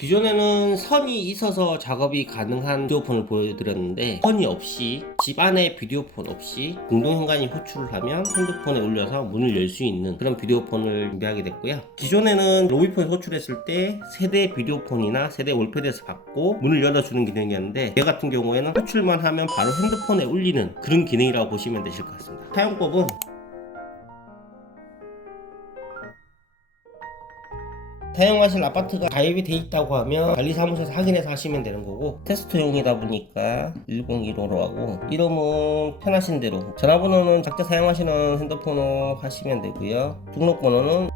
기존에는 선이 있어서 작업이 가능한 비디오폰을 보여드렸는데 선이 없이 집 안에 비디오폰 없이 공동현관이 호출을 하면 핸드폰에 올려서 문을 열 수 있는 그런 비디오폰을 준비하게 됐고요. 기존에는 로비폰에 호출했을 때 세대 비디오폰이나 세대 월패드에서 받고 문을 열어주는 기능이었는데 얘 같은 경우에는 호출만 하면 바로 핸드폰에 울리는 그런 기능이라고 보시면 되실 것 같습니다. 사용법은 사용하실 아파트가 가입이 돼 있다고 하면 관리사무소에서 확인해서 하시면 되는 거고 테스트용이다 보니까 1015로 하고 이름은 편하신 대로 전화번호는 각자 사용하시는 핸드폰으로 하시면 되고요. 등록번호는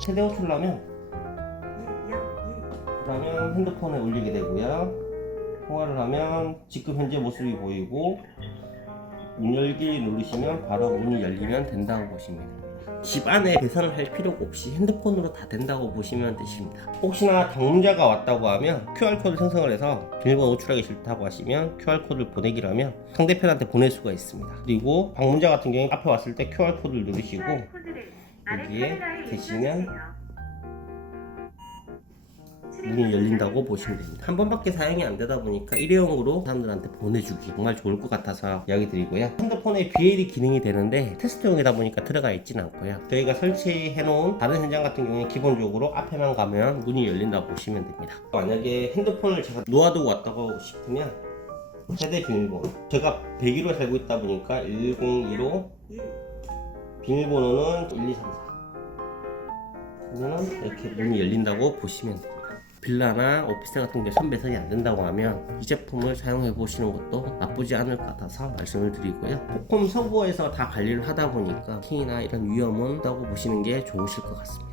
세대 호출하면 그러면 핸드폰에 올리게 되고요. 통화를 하면 지금 현재 모습이 보이고 문 열기 누르시면 바로 문이 열리면 된다고 보시면 됩니다. 집 안에 배선을 할 필요가 없이 핸드폰으로 다 된다고 보시면 되십니다. 혹시나 방문자가 왔다고 하면 QR코드 생성을 해서 비밀번호 호출하기 싫다고 하시면 QR코드를 보내기로 하면 상대편한테 보낼 수가 있습니다. 그리고 방문자 같은 경우에 앞에 왔을 때 QR코드를 누르시고 여기에 계시면 문이 열린다고 보시면 됩니다. 한 번밖에 사용이 안 되다 보니까 일회용으로 사람들한테 보내주기 정말 좋을 것 같아서 이야기 드리고요. 핸드폰에 BLE 기능이 되는데 테스트용이다 보니까 들어가 있진 않고요. 저희가 설치해 놓은 다른 현장 같은 경우는 기본적으로 앞에만 가면 문이 열린다고 보시면 됩니다. 만약에 핸드폰을 제가 놓아두고 왔다고 싶으면 세대 비밀번호 제가 101호 살고 있다 보니까 1015 비밀번호는 1234 그러면 이렇게 문이 열린다고 보시면 됩니다. 빌라나 오피스 같은 게 선배선이 안 된다고 하면 이 제품을 사용해 보시는 것도 나쁘지 않을 것 같아서 말씀을 드리고요. 포콤 서버에서 다 관리를 하다 보니까 킹이나 이런 위험은 없다고 보시는 게 좋으실 것 같습니다.